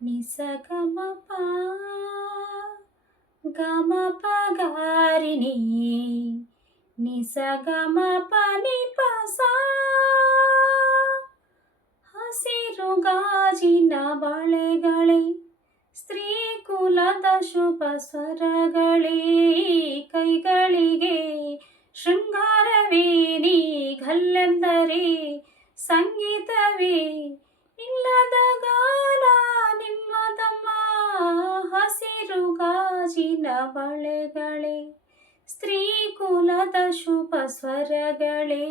ನಿಸಗಮಪ ಗಮಪ ಗಾರಿಣಿ ನಿಸಗಮಪ ನಿಪಸ ಹಸಿರು ಗಾಜಿನ ಬಳೆಗಳೇ ಸ್ತ್ರೀ ಕುಲದ ಶುಭ ಸ್ವರಗಳೇ ಕೈಗಳಿಗೆ ಶೃಂಗಾರವೇ ನೀ ಗಲ್ಲೆಂದರೆ ಸಂಗೀತವೇ ಇಲ್ಲದ ಗಾನ ನಿಮ್ಮದಮ್ಮ ಹಸಿರು ಗಾಜಿನ ಬಳೆಗಳೇ ಸ್ತ್ರೀ ಕುಲದ ಶುಭ ಸ್ವರಗಳೇ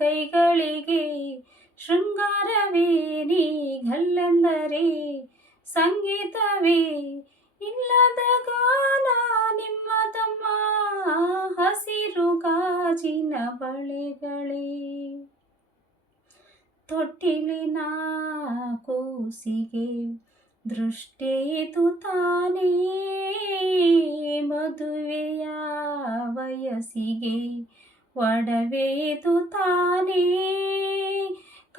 ಕೈಗಳಿಗೆ ಶೃಂಗಾರವೇ ನೀ ಗಲ್ಲೆಂದರೆ ಸಂಗೀತವೇ ಇಲ್ಲದ ಗಾನ ನಿಮ್ಮದಮ್ಮ ಹಸಿರು ಗಾಜಿನ ಬಳೆಗಳೇ ತೊಟ್ಟಿಲಿನ ಕೂಸಿಗೆ ದೃಷ್ಟಿಯಿತು ತಾನೇ ಮದುವೆಯ ವಯಸ್ಸಿಗೆ ಒಡವೆಯಿತು ತಾನೇ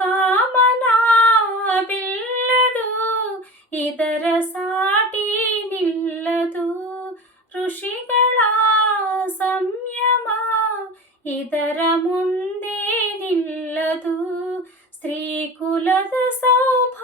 ಕಾಮನ ಬಿಲ್ಲದು ಇದರ ಸಾಟಿ ನಿಲ್ಲದು ಋಷಿಗಳ ಸಂಯಮ ಇದರ ಮುಂದೆ ನಿಲ್ಲದು ಸ್ತ್ರೀ ಕುಲದ ಸೌಭಾಗ್ಯ